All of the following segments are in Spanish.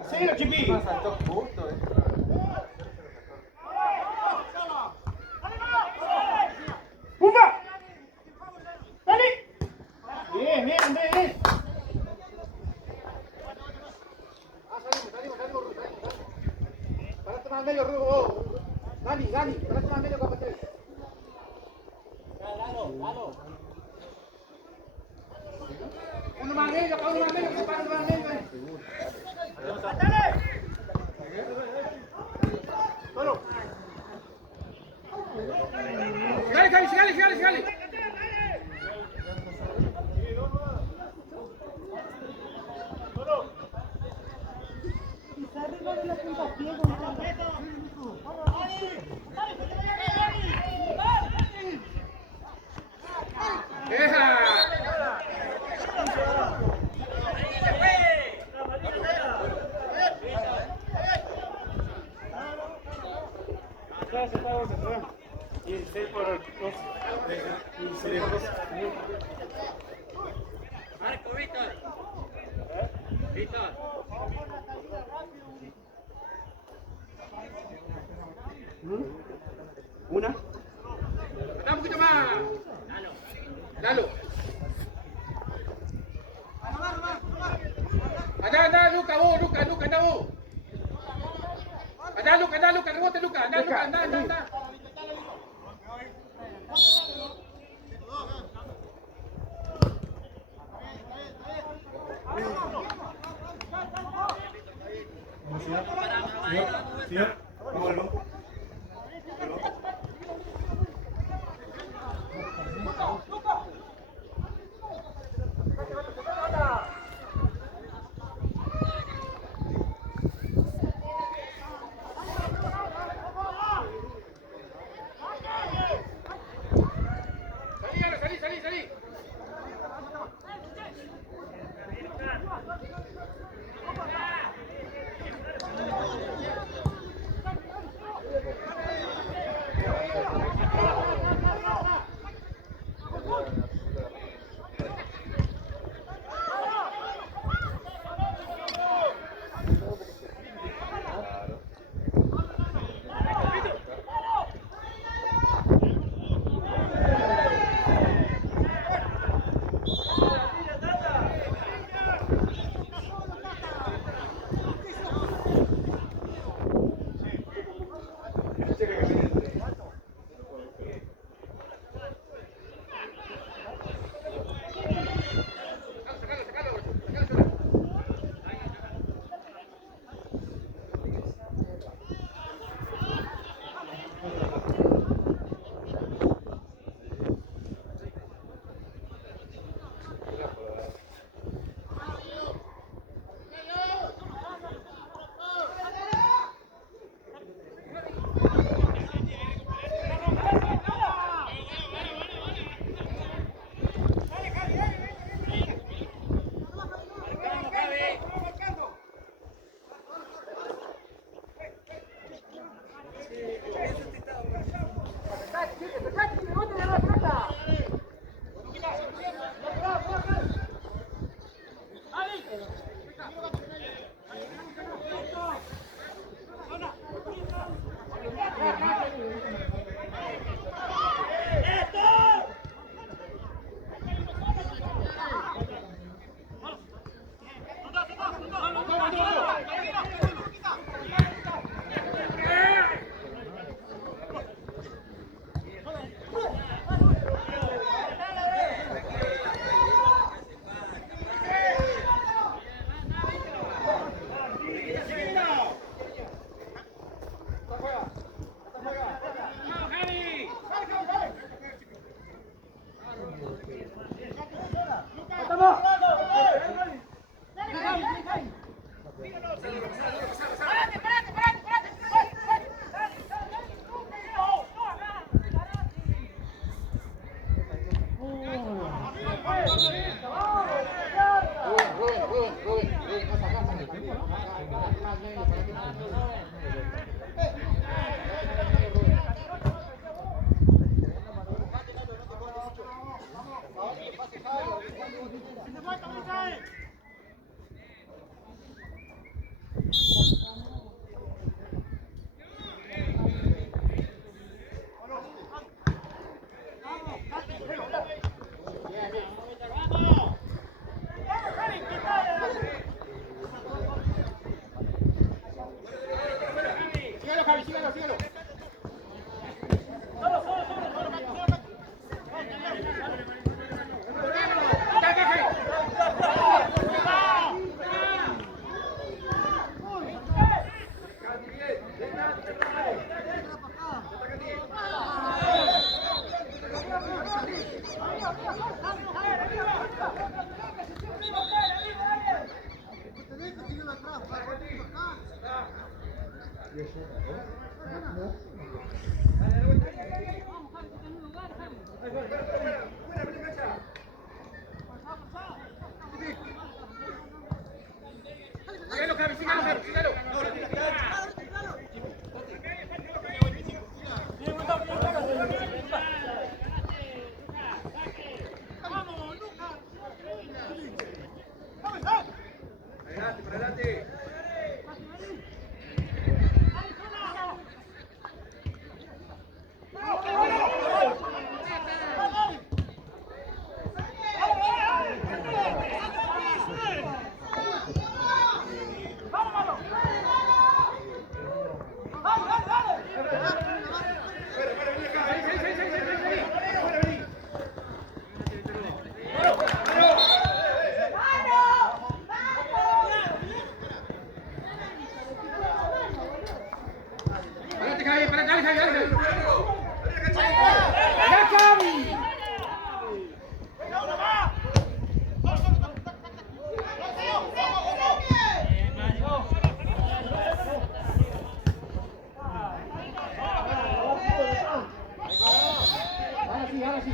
Hacelo, Chipi. Más alto justo, ¡Pumba! ¡Dale! Bien, bien, Andrés, bien. Salimos, parate más al medio, Rubo. Dani, parate más al medio, compañero. Dalo. Uno más al medio, compadre, uno más al medio. Solo. Sigali. Y el 6 por 2. Y sería 2. Marco, Víctor. Víctor. Una. Dame un poquito más. Dalo. Anda, Luca, anda vos. Anda, Luca, rebote, Luca, anda. Señor. Vuelvo. Salí. Síguelo, Javi, síguelo, Javi, síguelo. Adelante, para adelante. Ahora sí.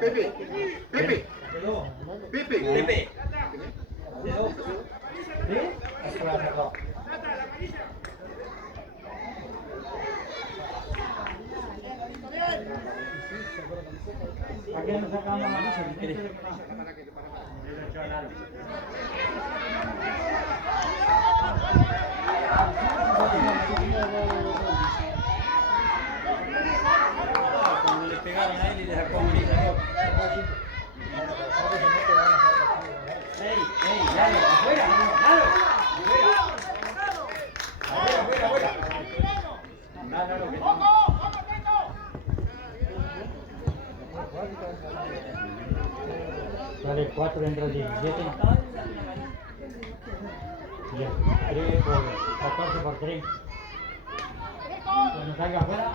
Pepe. ¿A qué nos sacamos la mano si quieres? Cuando le pegaron a él y le sacó un grito. ¡Ey, dale, afuera! ¡Dale! ¡Afuera! Dale lo que Dale, 4 entra el 17. Ya, 3 por 14 por 3. Cuando salga afuera.